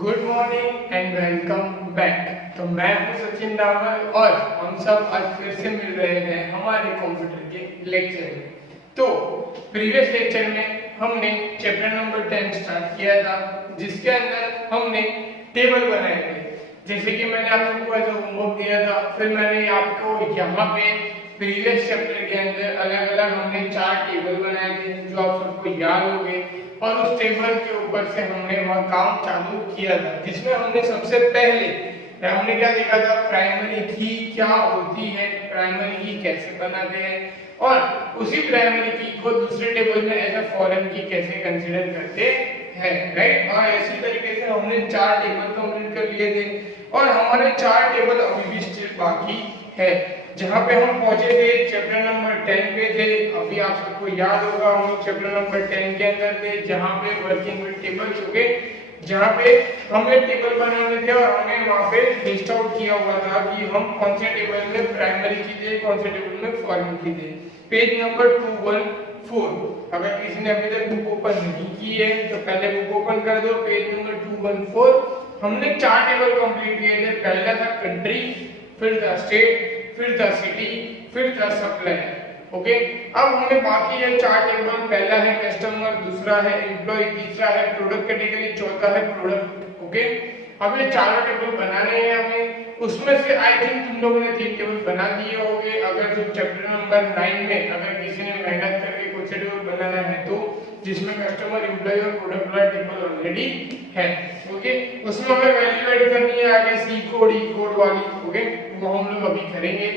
Good morning and welcome back. तो मैं हूं सचिन रावल और हम सब आज फिर से मिल रहे हैं हमारे कंप्यूटर के लेक्चर में। तो प्रीवियस लेक्चर में हमने चैप्टर नंबर 10 स्टार्ट किया था, जिसके अंदर हमने टेबल बनाए थे। जैसे कि मैंने आप सबको ऐसा होमवर्क दिया था, फिर मैंने आपको यहाँ पे प्रीवियस चैप्टर के अंदर अलग अलग हमने 4 टेबल बनाए थे जो आप सबको याद हो गए, और उस टेबल के ऊपर से हमने वह काम चालू किया था, जिसमें हमने सबसे पहले हमने क्या देखा था, प्राइमरी की क्या होती है, प्राइमरी की कैसे बनाते हैं, और उसी प्राइमरी की को दूसरे टेबल में एज अ फॉरेन की कैसे कंसीडर करते हैं, राइट। और इसी तरीके से हमने 4 टेबल कंप्लीट कर लिए थे और हमारे 4 टेबल अभी भी स्टिल बाकी है। जहां पे हम पहुंचे थे चैप्टर नंबर 10 पे थे। अभी आप सबको याद होगा हम लोग चैप्टर नंबर 10 के अंदर थे, जहां पे वर्किंग विद टेबल्स हो गए, जहां पे हमें टेबल बनाने थे और हमने वहां पे लिस्ट आउट किया हुआ था कि हम कौन से टेबल में प्राइमरी की थे, कौन से टेबल में फॉरेन की थे। Page number 214। अगर किसी ने अभी तक बुक ओपन नहीं की है तो पहले बुक ओपन कर दो। पेज नंबर 214 हमने 4 टेबल कंप्लीट किए थे। पहला था कंट्री, फिर था स्टेट, फिर था सिटी, फिर था सप्लायर। ओके, अब हमें बाकी है 4 टेबल। पहला है कस्टमर, दूसरा है एम्प्लॉय, तीसरा है प्रोडक्ट कैटेगरी, चौथा है प्रोडक्ट। ओके, अब ये चारों टेबल बनाने हैं हमें। उसमें से आई थिंक तुम लोगों ने 3 टेबल बना दिए होंगे। अगर जो चैप्टर नंबर 9 में अगर किसी ने मेहनत करके कुछ टेबल बनाना है तो, जिसमें कस्टमर, एम्प्लॉय और प्रोडक्ट वाला टेबल ऑलरेडी है। ओके, उसमें हमें वैल्यू ऐड करनी है आगे सी कोड, ई कोड वाली। ओके, वो हम लोग अभी करेंगे।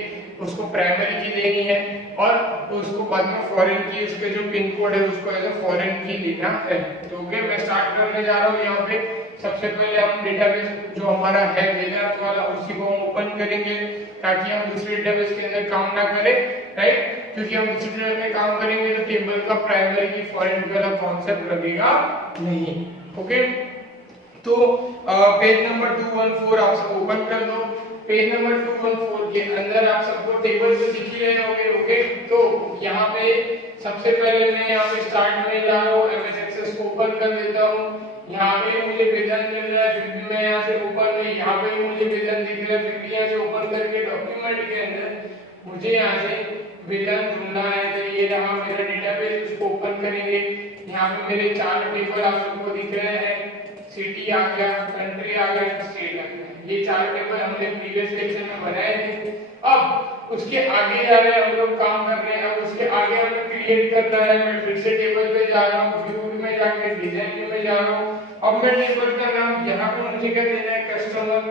उसको प्राइमरी की देनी है और उसको बाद में फॉरेन की, उसके जो पिन कोड है उसको एज अ फॉरेन की लेना है। तो ओके, मैं स्टार्ट करने जा रहा हूँ। यहाँ पे सबसे पहले हम डेटाबेस जो हमारा है वेदांत वाला, उसी को हम ओपन करेंगे ताकि हम दूसरे डेटाबेस के अंदर काम ना करें, राइट। क्योंकि हम दूसरे डेटाबेस में काम करेंगे तो टेबल का प्राइमरी की फॉरेन वाला कॉन्सेप्ट लगेगा नहीं। ओके, तो पेज नंबर 214 आप सब ओपन कर दो। पेज नंबर 214 के अंदर आप सबको टेबल तो दिख ही रहे होंगे। ओके, तो यहाँ पे सबसे पहले मैं यहाँ पे स्टार्ट में जा रहा हूँ, एमएस एक्सेस को ओपन कर देता हूँ। यहाँ पे मुझे वेतन मिल रहा है, फिर भी मैं यहाँ से ऊपर नहीं, यहाँ पे मुझे वेतन दिख रहा है, फिर भी यहाँ से ओपन करके डॉक्यूमेंट के अंदर मुझे यहाँ से वेतन ढूंढना है। तो ये रहा मेरा डेटाबेस, उसको ओपन करेंगे। यहाँ पे मेरे 4 टेबल आप सबको दिख रहे हैं, सिटी आ गया, कंट्री आ गया, स्टेट आ गया। ये 4 टेबल हमने प्रीवियस लेक्चर में बनाए थे। अब उसके आगे जा रहे हैं हम लोग, काम कर रहे हैं। अब उसके आगे हमें क्रिएट करना है। मैं फिर से टेबल पे जा रहा हूँ, व्यू में जाके डिजाइन में जा रहा हूँ। अब मैं टेबल का नाम यहाँ पे मुझे क्या देना है, कस्टमर।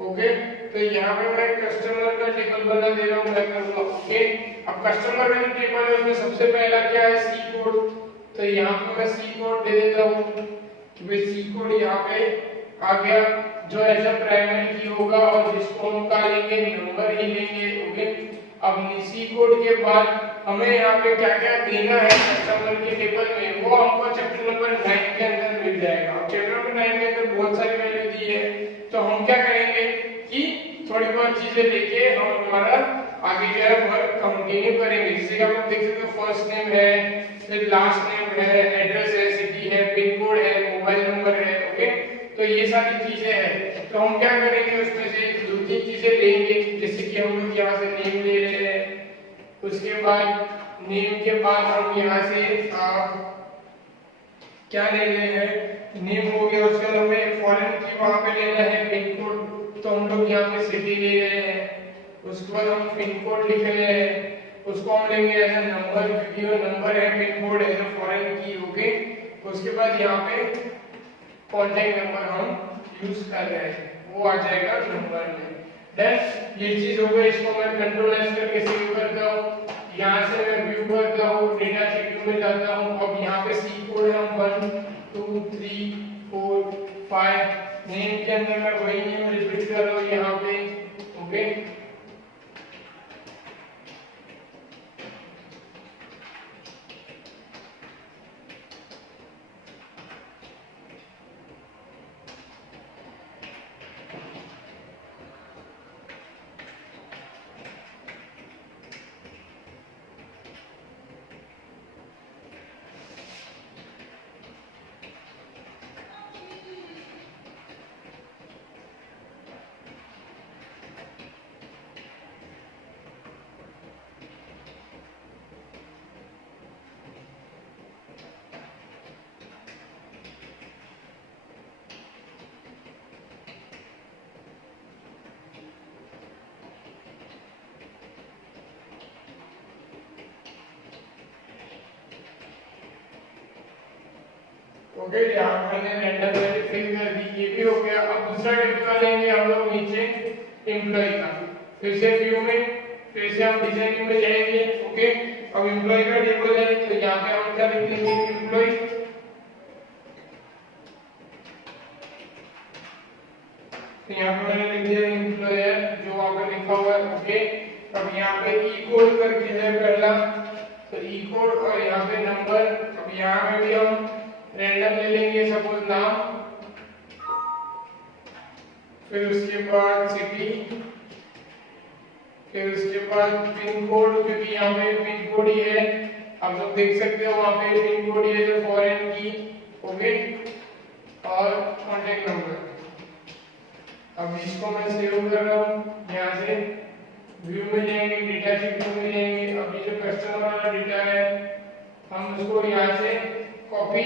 ओके, तो यहाँ पे मैं कस्टमर का टेबल बना दे रहा हूँ, मैं करूँगा। ओके, अब कस्टमर का जो टेबल है उसमें सबसे पहला क्या है, सी कोड। तो यहाँ पे मैं सी कोड दे देता हूँ कि भाई सी कोड यहाँ पे आ गया, जो ऐसा प्राइमरी की होगा और जिसको हम क्या लेंगे, नंबर ही लेंगे। ओके, अब सी कोड के बाद हमें यहाँ पे क्या क्या देना है कस्टमर के टेबल में, वो हमको चैप्टर नंबर 9 के अंदर मिल जाएगा। और चैप्टर नंबर 9 के अंदर बहुत सारी वैल्यू दी है, तो हम क्या करेंगे कि थोड़ी बहुत चीजें लेके हम हमारा आगे जो है वर्क कंटिन्यू करेंगे। जैसे कि आप लोग देख सकते हो, फर्स्ट नेम है, फिर लास्ट नेम है, एड्रेस है, सिटी है, पिन कोड है, मोबाइल नंबर है। ओके, तो ये सारी चीजें हैं। तो हम क्या करेंगे, उसमें से 2-3 चीजें लेंगे। जैसे कि हम लोग यहाँ से नेम ले रहे हैं, उसके बाद नेम के बाद हम यहाँ से क्या ले रहे हैं, नेम हो गया। उसके बाद हमें फॉरेन की वहां पे लेना है पिन कोड, तो हम लोग यहाँ पे सिटी ले रहे हैं। उसके बाद हम पिन कोड लिख रहे हैं, उसको हम लेंगे एज अ नंबर, क्योंकि वो नंबर है, pin code as a foreign की। ओके, उसके बाद यहाँ पे कॉन्टैक्ट नंबर हम यूज कर रहे हैं, वो आ जाएगा नंबर में। देन ये चीज हो गई, इसको मैं कंट्रोल एस करके सेव करता हूँ। यहाँ से मैं व्यू करता हूँ, डेटा शीट में जाता हूँ। अब यहाँ पे सी कोड हम 1 2 3 4 5 नेम के अंदर मैं वही नेम रिपीट कर रहा हूँ यहाँ पे। ओके, ओके, यहाँ मैंने रैंडम वैल्यू फिल कर दी, ये भी हो गया। अब दूसरा टेबल लेंगे हम लोग नीचे एम्प्लॉय का, फिर से व्यू में, फिर से हम डिजाइन में जाएंगे। ओके, अब एम्प्लॉय का टेबल है तो यहाँ पे हम क्या लिख लेंगे, एम्प्लॉय। तो यहाँ पे मैंने लिख दिया एम्प्लॉयर, जो वहाँ पे लिखा हुआ है। ओके, अब यहाँ पे ई कोड करके है पहला, तो ई कोड और यहाँ पे नंबर। अब यहाँ पे भी हम रैंडम ले लेंगे, सपोज नाम, फिर उसके बाद सिटी, फिर उसके बाद पिन कोड, क्योंकि यहाँ पे पिन कोड ही है, आप लोग देख सकते हो वहाँ पे पिन कोड ही है जो फॉरेन की। ओके, और कॉन्टेक्ट नंबर। अब इसको मैं सेव कर रहा हूँ, यहाँ से व्यू में जाएंगे, डेटा शीट में जाएंगे। अब ये जो कस्टमर वाला डेटा है हम उसको यहाँ से कॉपी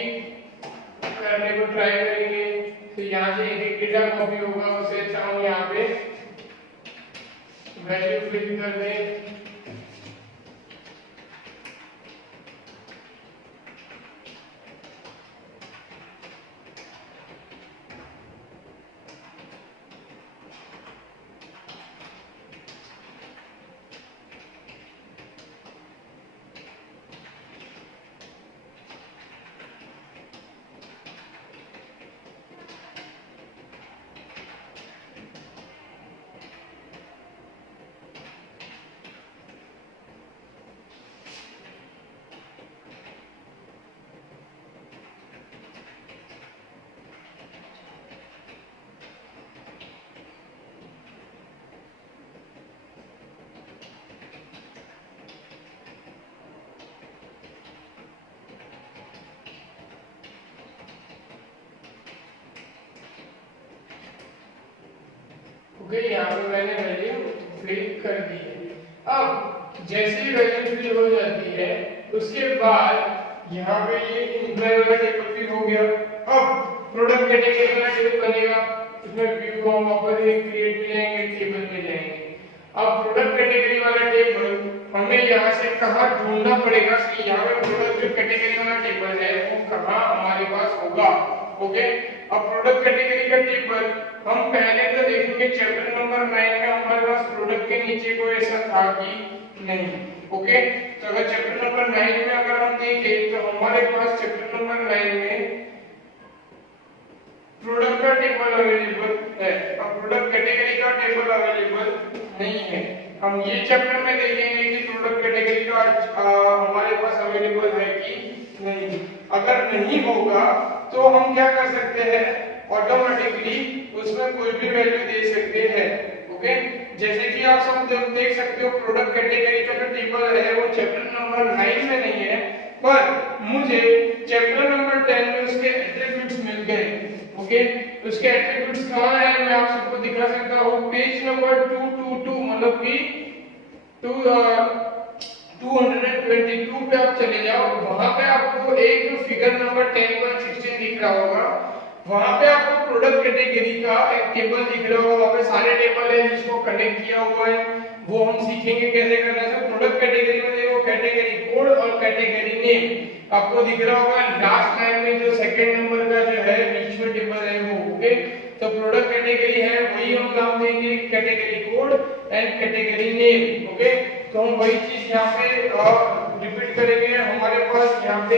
करने को ट्राई करेंगे। तो यहाँ से एक डेटा कॉपी होगा, उसे अच्छा हम यहाँ पे वैल्यू फिल कर दें। ओके, यहाँ पे मैंने वैल्यू फिल कर दी है। अब जैसे ही वैल्यू फिल हो जाती है उसके बाद यहाँ पे ये एम्प्लॉय वाला टेबल फिल हो गया। अब प्रोडक्ट कैटेगरी वाला टेबल बनेगा, उसमें व्यू को हम वापस एक क्रिएट में जाएंगे, टेबल में जाएंगे। अब प्रोडक्ट कैटेगरी वाला टेबल हमें यहाँ से कहाँ ढूंढना पड़ेगा कि यहाँ पे प्रोडक्ट जो कैटेगरी वाला टेबल है वो कहाँ हमारे पास होगा। ओके, अब प्रोडक्ट कैटेगरी का टेबल हम पहले तो देखेंगे चैप्टर नंबर 9 में हमारे पास प्रोडक्ट के नीचे कोई ऐसा था कि नहीं। ओके, तो अगर चैप्टर नंबर 9 में अगर हम देखें तो हमारे पास चैप्टर नंबर 9 में प्रोडक्ट का टेबल अवेलेबल है, अब प्रोडक्ट कैटेगरी का टेबल अवेलेबल नहीं है। हम ये चैप्टर में देखेंगे कि प्रोडक्ट कैटेगरी का हमारे पास अवेलेबल है कि नहीं। अगर नहीं होगा तो हम क्या कर सकते हैं, ऑटोमेटिकली उसमें कोई भी वैल्यू दे सकते हैं। ओके, जैसे कि आप सब देख सकते हो प्रोडक्ट कैटेगरी का जो टेबल है वो चैप्टर नंबर 9 में नहीं है, पर मुझे चैप्टर नंबर 10 में उसके एट्रिब्यूट्स मिल गए। ओके, उसके एट्रिब्यूट्स कहाँ है मैं आप सबको दिखा सकता हूँ, पेज नंबर 222, मतलब कि 222 पे आप चले जाओ, वहां पे आपको एक फिगर नंबर 10.16 दिख रहा होगा, वहां पे आपको प्रोडक्ट कैटेगरी का एक टेबल दिख रहा होगा। वहां पे सारे टेबल है जिसको कनेक्ट किया हुआ है, वो हम सीखेंगे कैसे करना है। प्रोडक्ट कैटेगरी में देखो कैटेगरी कोड और कैटेगरी नेम आपको दिख रहा होगा, लास्ट लाइन में जो सेकंड नंबर का जो है बीच में टेबल है वो। ओके, तो प्रोडक्ट कैटेगरी है वही हम नाम देंगे category code and category name. Okay, तो हम वही चीज यहाँ पे रिपीट करेंगे। हमारे पास यहाँ पे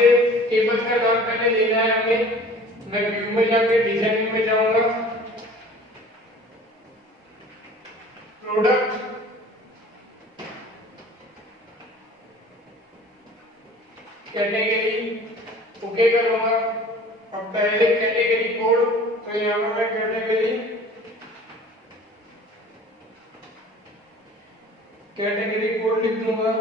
टेबल का नाम पहले लेना है हमें, मैं व्यू में जाके डिजाइन में जाऊंगा, प्रोडक्ट कैटेगरी, ओके करूंगा। अब पहले कैटेगरी कोड, तो यहाँ पर मैं कैटेगरी कोड लिख दूंगा।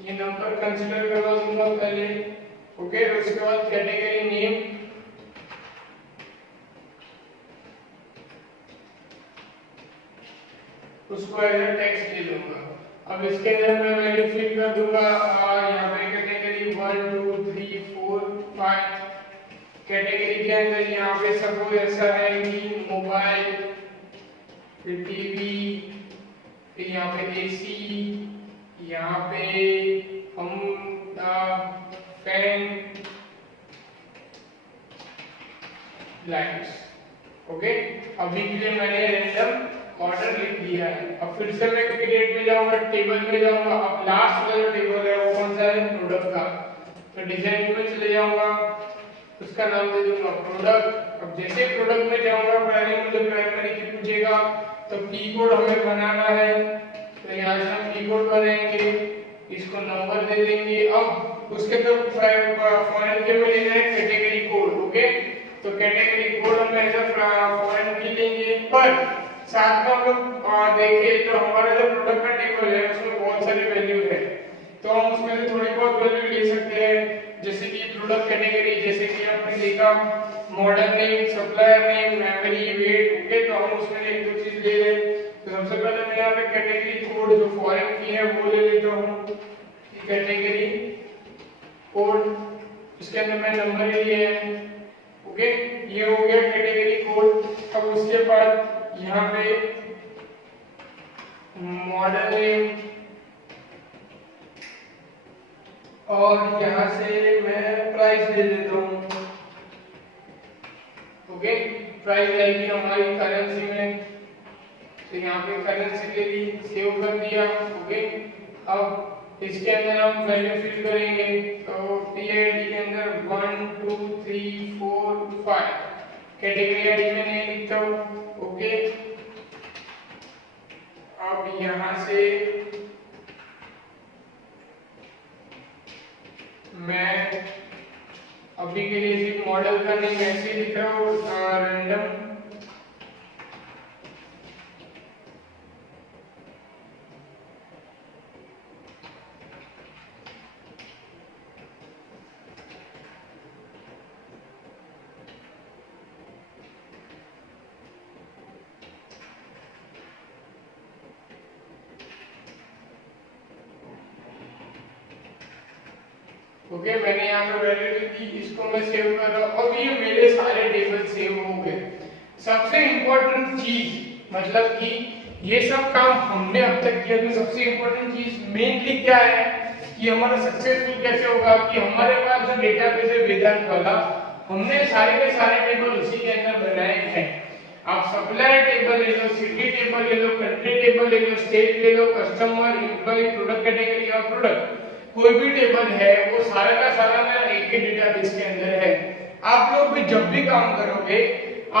ये नंबर कंसीडर करवा दूंगा पहले। ओके, उसके बाद कैटेगरी नेम, उसको एज ए टेक्स्ट दे दूंगा। अब इसके अंदर मैं वैल्यू फिल कर दूंगा, यहाँ पे कैटेगरी 1 2 3 4 5। कैटेगरी के अंदर यहाँ पे सपोज ऐसा है कि मोबाइल, फिर टीवी, फिर यहाँ पे एसी, यहाँ पे हम फैन लाइट्स, ओके। अभी के लिए मैंने रैंडम ऑर्डर लिख दिया है। अब फिर से मैं क्रिएट में जाऊंगा, टेबल में जाऊंगा। अब लास्ट वाला जो टेबल है वो कौन सा है, प्रोडक्ट का। तो डिजाइन में चले जाऊंगा, उसका नाम दे दूंगा प्रोडक्ट। अब जैसे प्रोडक्ट में जाऊंगा, पहले मुझे प्राइमरी की पूछेगा, तो की कोड हमें बनाना है। तो यहाँ से हम की कोड बनाएंगे, इसको नंबर दे देंगे। अब उसके तो फॉरेन के में लेना है कैटेगरी कोड, ओके। तो कैटेगरी कोड हम एज फॉरेन की लेंगे, पर साथ में हम लोग देखें तो हमारा जो प्रोडक्ट का टेबल है उसमें बहुत सारी वैल्यू है, तो हम उसमें से थोड़ी बहुत वैल्यू ले सकते हैं। जैसे कि प्रोडक्ट कैटेगरी, जैसे कि आपने देखा model name, supplier name, memory, weight, okay. तो हम उसमें एक दो चीज ले लें। तो सबसे पहले मैं यहाँ पे कैटेगरी कोड जो फॉरेन की है वो ले लेता हूँ, कैटेगरी कोड। इसके अंदर मैं नंबर लिए है, ओके। ये हो गया कैटेगरी कोड। अब उसके बाद यहाँ पे मॉडल नेम, और यहाँ से मैं प्राइस दे देता हूँ, ओके। प्राइस आएगी हमारी करेंसी में, तो यहाँ पे करेंसी ले ली, सेव कर दिया, ओके। अब इसके अंदर हम वैल्यू फिल करेंगे। तो पीआईडी के अंदर 1 2 3 4 5 कैटेगरी आईडी में नहीं लिखता हूँ, ओके। अब यहाँ से मैं अभी के लिए सिर्फ मॉडल का नहीं ऐसे लिख रहा हूँ, रैंडम। ओके, मैंने यहाँ पे वैल्यू लिख दी, इसको मैं सेव कर रहा हूँ। अब ये मेरे सारे टेबल सेव हो गए। सबसे इम्पोर्टेंट चीज, मतलब कि ये सब काम हमने अब तक किया, तो सबसे इम्पोर्टेंट चीज मेनली क्या है कि हमारा सक्सेसफुल कैसे होगा, कि हमारे पास जो डेटाबेस है वेदांत वाला, हमने सारे के सारे टेबल उसी के अंदर बनाए हैं। आप सप्लायर टेबल ले लो, सिटी टेबल ले लो, कंट्री टेबल ले लो, स्टेट ले लो, कस्टमर, एम्प्लॉय, प्रोडक्ट कैटेगरी और प्रोडक्ट, कोई भी टेबल है वो सारा का सारा मेरा एक ही डेटाबेस के अंदर है। आप लोग भी जब भी काम करोगे,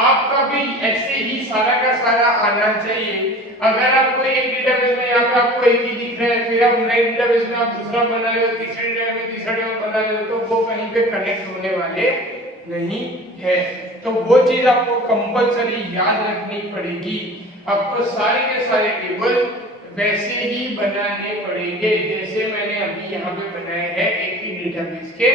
आपका भी ऐसे ही सारा का सारा आना चाहिए। अगर आपको एक डेटाबेस में यहाँ पे आपको एक ही दिख रहा है, फिर आप नए डेटाबेस में आप दूसरा बना रहे हो, तीसरे डेटाबेस में तीसरा टेबल बना रहे हो, तो वो कहीं पे कनेक्ट होने वाले नहीं है। तो वो चीज आपको कंपलसरी याद रखनी पड़ेगी। आपको सारे के सारे टेबल वैसे ही बनाने पड़ेंगे जैसे मैंने अभी यहाँ पे बनाए हैं एक ही डेटाबेस के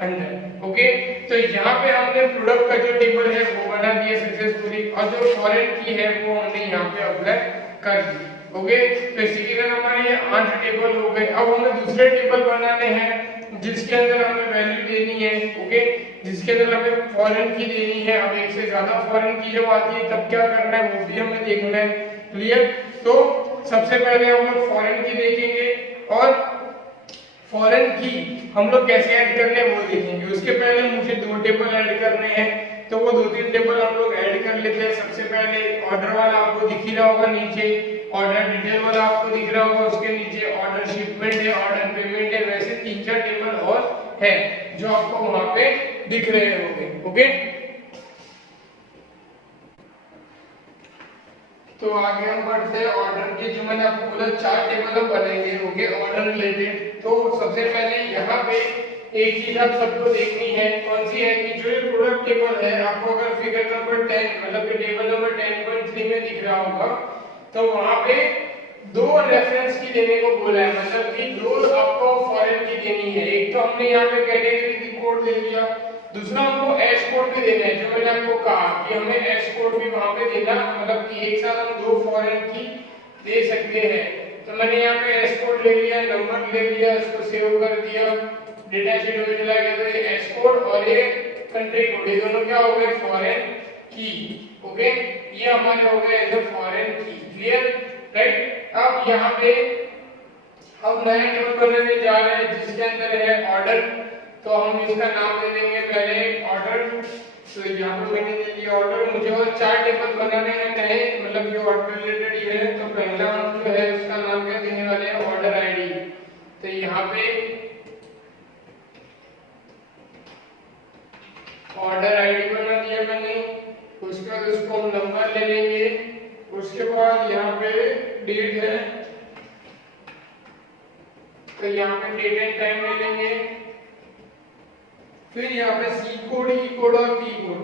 अंदर, ओके। तो यहाँ पे हमने प्रोडक्ट का जो टेबल है वो बना दिया सक्सेसफुली, और जो फॉरेन की है वो हमने यहाँ पे अप्लाई कर दी, ओके। तो इसी की तरह हमारे ये 8 टेबल हो गए। अब हमें दूसरे टेबल बनाने हैं जिसके अंदर हमें वैल्यू देनी है, ओके, जिसके अंदर हमें फॉरेन की देनी है। अब एक से ज्यादा फॉरेन की जब आती है तब क्या करना है वो भी हमें देखना है, क्लियर। तो सबसे पहले हम लोग फॉरेन की देखेंगे, और फॉरेन की हम लोग कैसे ऐड करने हैं वो देखेंगे। उसके पहले मुझे 2 टेबल ऐड करने हैं, तो वो 2-3 टेबल हम लोग ऐड कर लेते हैं। सबसे पहले ऑर्डर वाला आपको दिख ही रहा होगा नीचे, ऑर्डर डिटेल वाला आपको दिख रहा होगा, उसके नीचे ऑर्डर शिपमेंट है, ऑर्डर पेमेंट है, वैसे 3-4 टेबल और है जो आपको वहां पे दिख रहे होंगे, ओके। तो आगे हम बढ़ते हैं ऑर्डर के, जो मैंने आपको बोला 4 टेबल हम बनाएंगे, ओके, ऑर्डर रिलेटेड। तो सबसे पहले यहाँ पे एक चीज आप सबको देखनी है, कौन सी है कि जो ये प्रोडक्ट टेबल है, आपको अगर फिगर नंबर 10 मतलब कि टेबल नंबर 10.3 में दिख रहा होगा, तो वहां पे 2 रेफरेंस की देने को बोला है, मतलब कि 2 आपको फॉरेन की देनी है। एक तो हमने यहाँ पे कैटेगरी की कोड दे दिया, दूसरा हमको एस कोड भी देना है, जो मैंने आपको कहा कि हमें एस कोड भी वहां पे देना, मतलब कि एक साथ हम 2 फॉरेन की दे सकते हैं। तो मैंने यहाँ पे एस कोड ले लिया, नंबर ले लिया, इसको सेव कर दिया, डेटा शीट में चला गया। तो ये एस कोड और ये कंट्री कोड, ये दोनों क्या हो गए फॉरेन की, ओके। ये हमारे हो गए एज अ फॉरेन की, क्लियर, राइट। अब यहाँ पे हम नया टेबल बनाने जा रहे हैं जिसके अंदर है ऑर्डर। तो हम इसका नाम दे देंगे पहले ऑर्डर। तो यहाँ पे मैंने दे दिया ऑर्डर। मुझे और 4 टेबल बनाने हैं नए, मतलब जो ऑर्डर रिलेटेड ही है। तो पहला हम जो है उसका नाम क्या देने वाले हैं, ऑर्डर आईडी। तो यहाँ पे ऑर्डर आईडी बना दिया मैंने। उसके बाद उसको हम नंबर ले लेंगे। उसके बाद यहाँ पे डेट है, तो यहाँ पे डेट एंड टाइम ले लेंगे। फिर यहाँ पे सी कोड, ई कोड और पी कोड,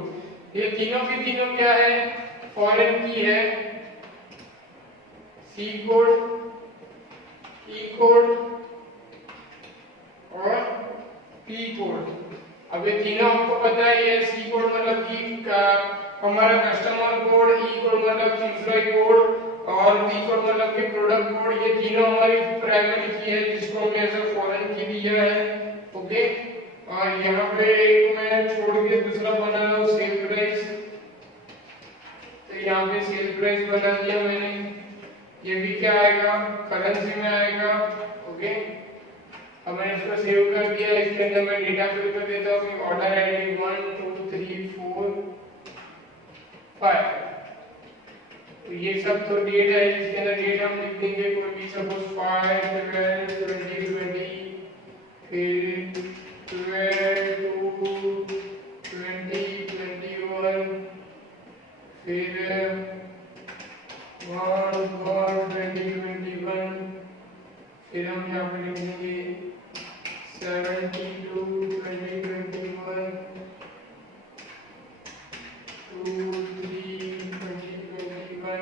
ये तीनों की तीनों क्या है, फॉरेन की है। सी कोड, ई कोड और पी कोड। अब ये तीनों आपको पता है, ये सी कोड मतलब कि हमारा कस्टमर कोड, ई कोड मतलब एम्प्लॉय कोड और पी कोड मतलब कि प्रोडक्ट कोड। ये तीनों हमारी प्राइमरी की है जिसको हमने ऐसे फॉरेन की दिया है। ओके, और यहाँ पे एक मैं छोड़ के दूसरा बना रहा हूँ सेल प्राइस। तो यहाँ पे सेल प्राइस बना दिया मैंने। ये भी क्या आएगा, करेंसी में आएगा। ओके, अब मैंने इसको सेव कर दिया। इसके अंदर मैं डेटा फिल कर देता हूँ कि ऑर्डर आईडी 1 2 3 4 5। तो ये सब तो डेट है, इसके अंदर डेट हम लिख देंगे कोई भी, सपोज 5 12 20 20, फिर 12 2 20 21, फिर 1 1 20 21, फिर हम यहाँ पे लिख देंगे 72 20 21 2 3 20 21।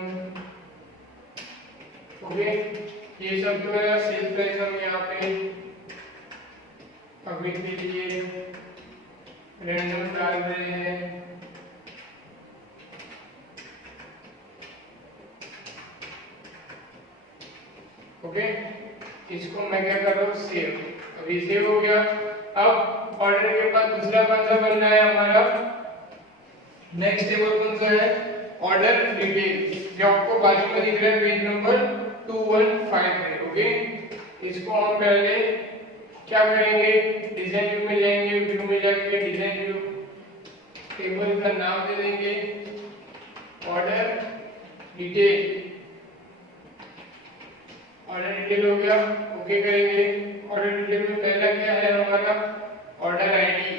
ओके, ये सब जो है सेल प्राइस हम यहाँ पे अभी के लिए रैंडम डाल रहे हैं। ओके, इसको मैं क्या कर रहा हूँ, सेव। अभी सेव हो गया। अब ऑर्डर के बाद दूसरा कौन सा बनना है हमारा, नेक्स्ट टेबल कौन सा है, ऑर्डर डिटेल, जो आपको बाजू में दिख रहा है पेज नंबर 215 में। ओके, इसको हम पहले क्या करेंगे, डिजाइन व्यू में जाएंगे, व्यू में जाके डिजाइन व्यू, टेबल का नाम दे देंगे ऑर्डर डिटेल। ऑर्डर डिटेल हो गया। ओके करेंगे। ऑर्डर डिटेल में पहला क्या है हमारा, ऑर्डर आईडी।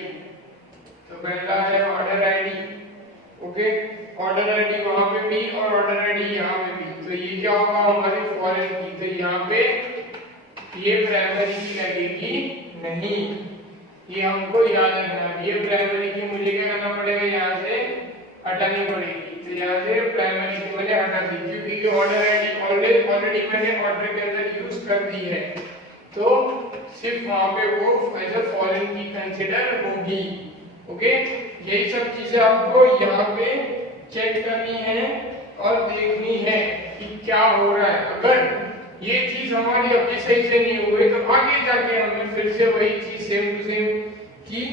तो पहला है order ID. Okay, order ID वहां पे भी और ऑर्डर आईडी यहाँ पे भी। तो ये क्या होगा, हमारी फॉरेन की। तो यहाँ पे ये प्राइमरी की लगेगी नहीं, ये हमको याद रखना है। ये प्राइमरी की मुझे क्या करना पड़ेगा, यहाँ से हटानी पड़ेगी। तो यहाँ से प्राइमरी की मैंने हटा दी, क्योंकि ये ऑर्डर आईडी ऑलरेडी मैंने ऑर्डर के अंदर यूज कर दी है। तो सिर्फ वहां पे वो एज अ फॉरेन की कंसीडर होगी। ओके, यही सब चीजें आपको यहाँ पे चेक करनी है और देखनी है कि क्या हो रहा है। अगर ये चीज हमारी अभी सही से नहीं हुई तो आगे जाके हमें फिर से वही चीज सेम टू सेम की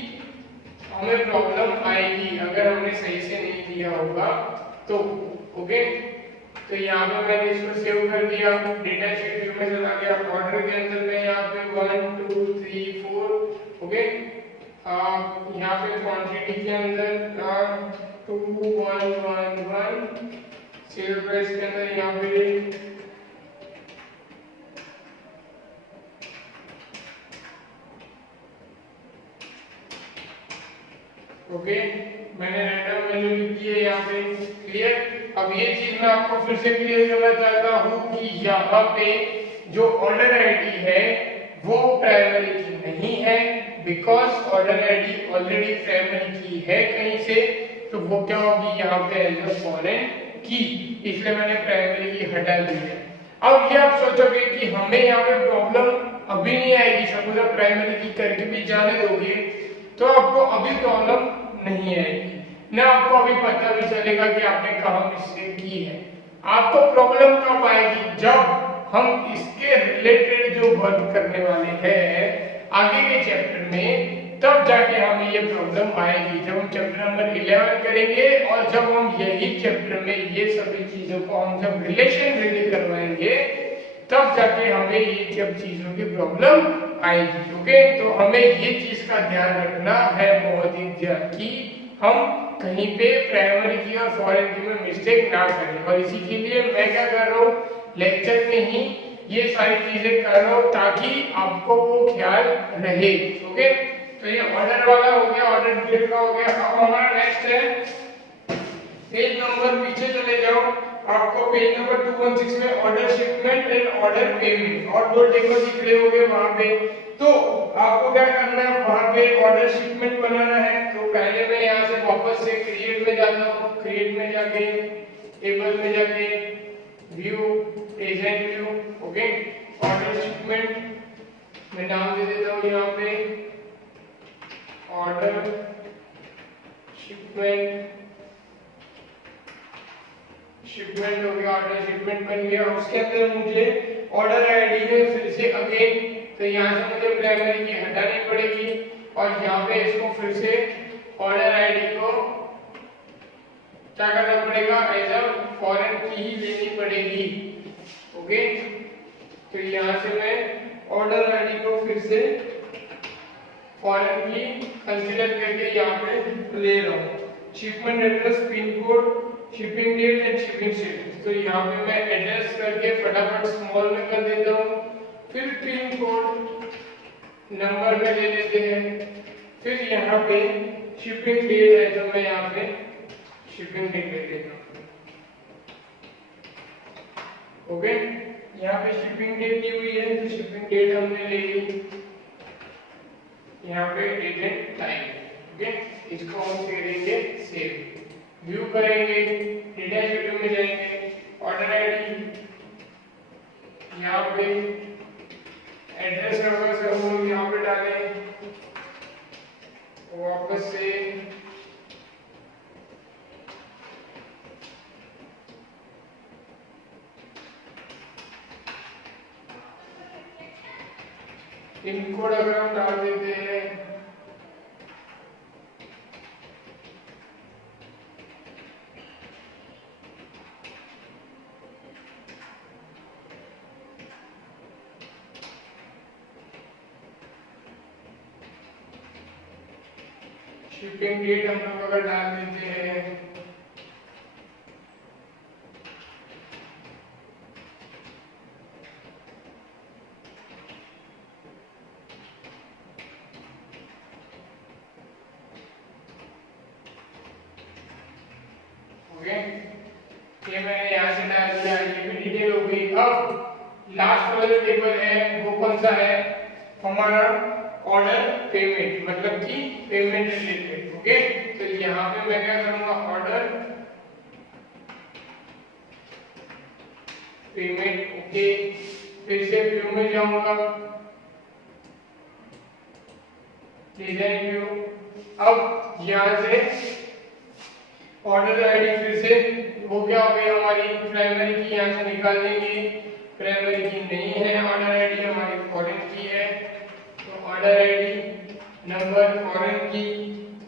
हमें प्रॉब्लम आएगी, अगर हमने सही से नहीं किया होगा तो। ओके, तो यहाँ पे मैंने इसको सेव कर दिया, डेटा शीट व्यू में चला गया। ऑर्डर के अंदर मैं यहाँ पे 1 2 3 4। ओके, यहाँ पे क्वांटिटी के अंदर 2 1 1 1, सेल प्राइस के अंदर यहाँ पे ओके, मैंने रैंडम वैल्यू लिख दी है यहाँ पे। क्लियर। अब ये चीज मैं आपको फिर से क्लियर करना चाहता हूँ कि यहाँ पे जो ऑर्डर आईडी है वो प्राइमरी की नहीं है, because order ID already primary की है कहीं से। तो वो क्या होगी यहाँ पे एज अ फॉरेन की, इसलिए मैंने प्राइमरी की हटा दी है। अब ये आप सोचोगे कि हमें यहाँ पे प्रॉब्लम अभी नहीं आएगी, सपोज आप प्राइमरी की करके भी जाने दोगे तो आपको अभी प्रॉब्लम नहीं आएगी ना, आपको अभी पता भी चलेगा कि आपने कहाँ मिस्टेक की है। आपको प्रॉब्लम कब आएगी, जब हम इसके रिलेटेड जो वर्क करने वाले हैं आगे के चैप्टर में, तब जाके हमें ये प्रॉब्लम आएगी। जब हम चैप्टर नंबर 11 करेंगे और जब हम यही चैप्टर में ये सभी चीजों को हम जब रिलेशन रेडी करवाएंगे तब जाके हमें ये सब चीजों की प्रॉब्लम आएगी। ओके, तो हमें ये चीज का ध्यान रखना है बहुत ही ज्यादा कि हम कहीं पे प्राइमरी की और फॉरेन की में मिस्टेक ना करें। और इसी के लिए मैं क्या कर रहा हूँ, लेक्चर में ही ये सारी चीजें कर रहा हूँ ताकि आपको वो ख्याल रहे। ओके, तो ये ऑर्डर वाला हो गया, ऑर्डर डिटेल का हो गया। अब हमारा नेक्स्ट है पेज नंबर, पीछे चले जाओ, आपको पेज नंबर 216 में order shipment and order payment और दो टेबल दिख रहे होंगे वहां पे। तो आपको क्या करना है, वहां पे ऑर्डर शिपमेंट बनाना है। तो पहले मैं यहाँ से वापस से क्रिएट में जाता हूँ, क्रिएट में जाके टेबल में जाके view agent view, okay, order shipment मैं नाम दे देता हूँ यहाँ पे ऑर्डर शिपमेंट, शिपमेंट हो गया, ऑर्डर शिपमेंट बन गया। उसके अंदर मुझे ऑर्डर आईडी है फिर से अगेन, तो यहाँ से मुझे प्राइमरी की हटानी पड़ेगी और यहाँ पे इसको फिर से ऑर्डर आईडी को क्या करना पड़ेगा, एज अ फॉरेन की ही लेनी पड़ेगी। ओके, तो यहाँ से मैं ऑर्डर आईडी को फिर से फॉरेन की कंसीडर करके यहाँ पे ले रहा हूँ। Shipment address, pin code, shipping date and shipping status. तो यहाँ पे मैं एड्रेस करके फटाफट स्मॉल में कर देता हूँ, फिर पिन कोड नंबर में ले लेते हैं, फिर यहाँ पे शिपिंग डेट है तो मैं यहाँ पे शिपिंग डेट ले लेता हूँ। ओके, यहाँ पे शिपिंग डेट दी हुई है तो शिपिंग डेट हमने ले ली, यहाँ पे डेट एंड टाइम। ओके, इसको हम करेंगे सेव, व्यू करेंगे, डेटा शेड्यूल में जाएंगे, ऑर्डर आईडी, यहाँ पे एड्रेस नंबर हम यहाँ पे डालें, वापस से पिन कोड अगर हम डाल देते हैं, शिपिंग डेट हम लोग अगर डाल देते हैं, ये मैंने यहाँ से डाल दिया, ये भी डिटेल हो गई। अब लास्ट वाला जो टेबल है वो कौन सा है, हमारा ऑर्डर पेमेंट, मतलब कि पेमेंट रिलेटेड। ओके, तो यहाँ पे मैं क्या करूँगा, ऑर्डर पेमेंट। ओके, फिर से व्यू में जाऊँगा, डिजाइन व्यू। अब यहाँ से ऑर्डर आईडी फिर से वो क्या हो गई हमारी प्राइमरी की, यहाँ से निकाल देंगे, प्राइमरी की नहीं है ऑर्डर आईडी, हमारी फॉरेन की है। तो ऑर्डर आईडी नंबर फॉरेन की,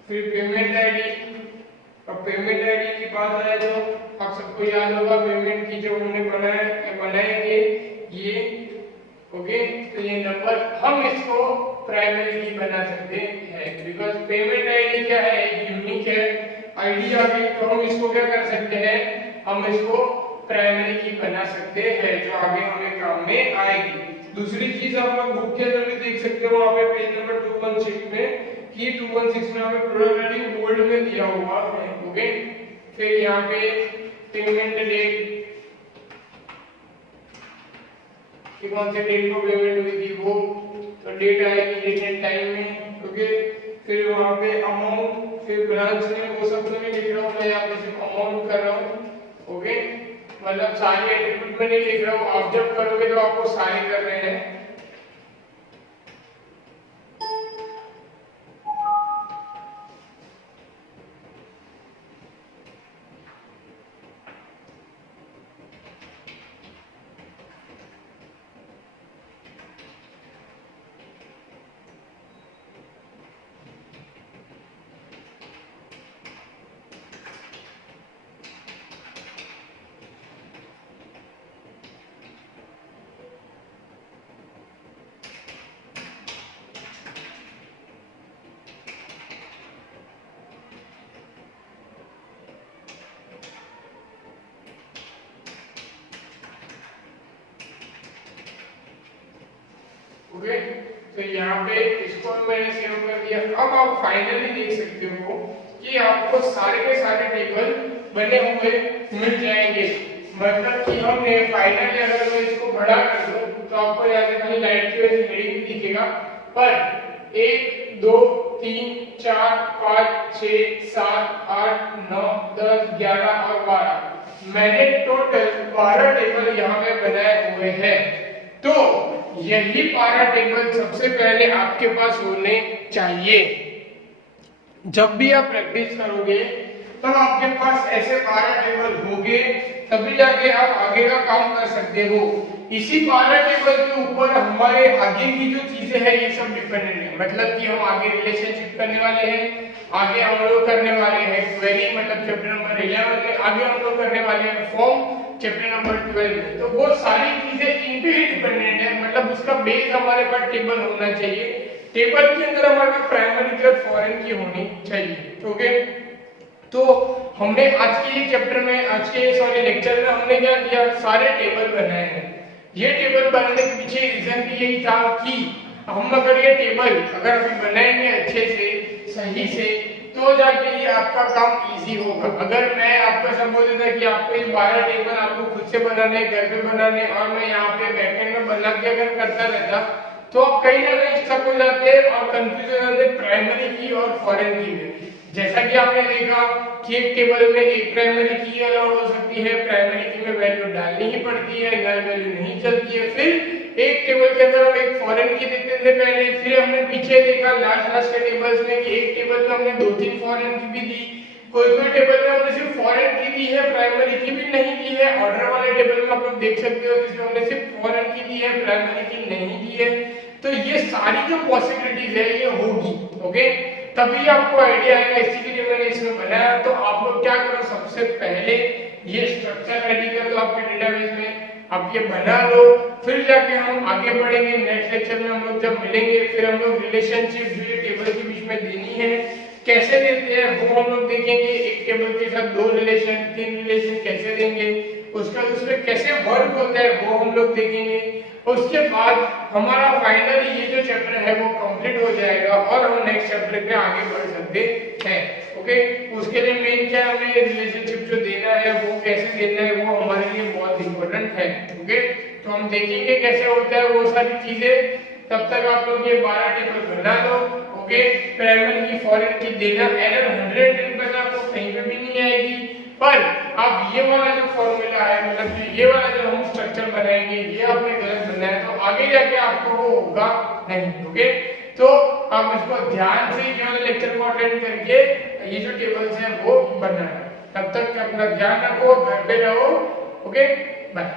फिर पेमेंट आईडी। अब पेमेंट आईडी की बात आए तो आप सबको याद होगा पेमेंट की जो हमने बनाएंगे ये। ओके, तो ये नंबर हम इसको प्राइमरी की बना सकते हैं, बिकॉज पेमेंट आईडी क्या है, यूनिक है, आईडी आ गई तो हम इसको क्या कर सकते हैं, हम इसको प्राइमरी की बना सकते हैं जो आगे हमें काम में आएगी। दूसरी चीज आप लोग बुक के अंदर भी देख सकते हो, वहां पे पेज नंबर 216 में कि 216 में हमें प्रोडक्ट आईडी बोल्ड में दिया हुआ है। ओके, फिर यहाँ पे पेमेंट डेट कि कौन से डेट को पेमेंट हुई थी वो, तो डेट आएगी, डेट एंड टाइम में। ओके, फिर वहां पे अमाउंट, फिर ब्रांच में वो सब तो नहीं लिख रहा हूँ मैं, यहाँ पे सिर्फ अमाउंट कर रहा हूँ। ओके, मतलब सारे एट्रीब्यूट में नहीं लिख रहा हूँ, आप जब करोगे तो आपको सारे कर रहे हैं। ओके। तो यहाँ पे इसको मैंने सेव कर दिया। अब आप फाइनली देख सकते हो कि आपको सारे के सारे टेबल बने हुए मिल जाएंगे। मतलब कि हमने फाइनली अगर मैं इसको बड़ा कर दूं तो आपको यहाँ से खाली लाइट की वजह से हेडिंग दिखेगा, पर 1 2 3 4 5 6 7 8 9 10 11 और 12 मैंने टोटल 12 टेबल यहाँ पे बनाए हुए हैं। तो यही 12 टेबल सबसे पहले आपके पास होने चाहिए। जब भी आप प्रैक्टिस करोगे तब आपके पास ऐसे 12 टेबल होंगे, तभी जाके आप आगे का काम कर सकते हो। इसी 12 टेबल के ऊपर हमारे आगे की जो चीजें हैं ये सब डिपेंडेंट है। मतलब कि हम आगे रिलेशनशिप करने वाले हैं, आगे हम लोग करने वाले हैं क्वेरी, मतलब चैप्टर नंबर 11 में, आगे हम लोग करने वाले हैं फॉर्म चैप्टर नंबर 12 में। तो वो सारी चीजें इन पे ही डिपेंडेंट है। मतलब उसका बेस हमारे पास टेबल होना चाहिए। टेबल के अंदर हमारे पास प्राइमरी की और फॉरेन की होनी चाहिए। ओके, तो हमने आज के चैप्टर में, आज के सॉरी लेक्चर में हमने क्या किया, सारे टेबल बनाए हैं। ये टेबल बनाने के पीछे रीजन भी यही था कि हम अगर ये टेबल अगर अभी बनाएंगे अच्छे से सही से तो जाके ये आपका काम इजी होगा। अगर मैं आपको सब बोल देता कि आपको ये 12 टेबल आपको खुद से बनाने, घर पे बनाने, और मैं यहाँ पे बैकएंड में बना के अगर करता रहता तो आप कहीं ना कहीं स्टक हो जाते और कंफ्यूज हो जाते प्राइमरी की और फॉरेन की में। जैसा कि आपने देखा कि एक टेबल में एक प्राइमरी की अलाउड हो सकती है, प्राइमरी की में वैल्यू डालनी ही पड़ती है, नल वैल्यू नहीं चलती है। फिर एक टेबल के अंदर हम एक फॉरेन की देखते थे पहले, फिर हमने पीछे देखा लास्ट के टेबल्स में कि एक टेबल में हमने 2-3 फॉरेन की भी दी, कोई टेबल में हमने सिर्फ फॉरेन की दी है, प्राइमरी की भी नहीं दी है। ऑर्डर वाले टेबल में आप लोग देख सकते हो जिसमें हमने सिर्फ फॉरेन की दी है, प्राइमरी की नहीं दी है। तो ये सारी जो पॉसिबिलिटीज है ये होगी। ओके, तभी आपको आइडिया आएगा। इसी के लिए मैंने इसमें बनाया। तो आप लोग क्या करो, सबसे पहले ये स्ट्रक्चर रेडी कर लो आपके डेटाबेस में, आप ये बना लो, फिर जाके हम आगे बढ़ेंगे। नेक्स्ट लेक्चर में हम लोग जब मिलेंगे फिर हम लोग रिलेशनशिप जो ये टेबल के बीच में देनी है कैसे देते हैं वो हम लोग देखेंगे। एक टेबल के साथ 2 रिलेशन 3 रिलेशन कैसे देंगे, उसका उसमें कैसे वर्क होता है वो हम लोग देखेंगे। उसके बाद हमारा फाइनली ये जो चैप्टर है वो कंप्लीट हो जाएगा और हम नेक्स्ट चैप्टर पे आगे बढ़ सकते हैं। ओके, उसके लिए मेन क्या है, हमें रिलेशनशिप जो देना है वो कैसे देना है वो हमारे लिए बहुत इंपॉर्टेंट है। ओके, तो हम देखेंगे कैसे होता है वो सारी चीजें। तब तक आप लोग ये 12 टेबल बना लो। ओके, प्राइमरी की फॉरेन की देना, एरर 110% आपको कहीं पे भी नहीं आएगी। पर आप ये वाला जो फॉर्मूला है, मतलब ये वाला जो हम स्ट्रक्चर बनाएंगे ये आपने गलत बनाया तो आगे जाके आपको वो होगा नहीं। ओके, तो आप इसको ध्यान से ये वाले लेक्चर को अटेंड करके ये जो टेबल्स हैं वो बनाना। तब तक अपना ध्यान रखो, घर पे रहो। Okay, bye.